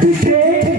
Yeah.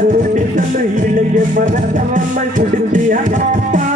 ഒരു വിളിച്ചു ഇളകിയ മറത്തമ്മ കുടുങ്ങിയ പാപ്പ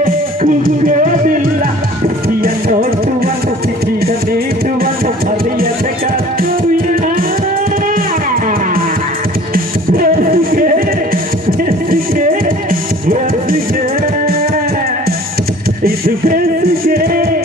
Pestige,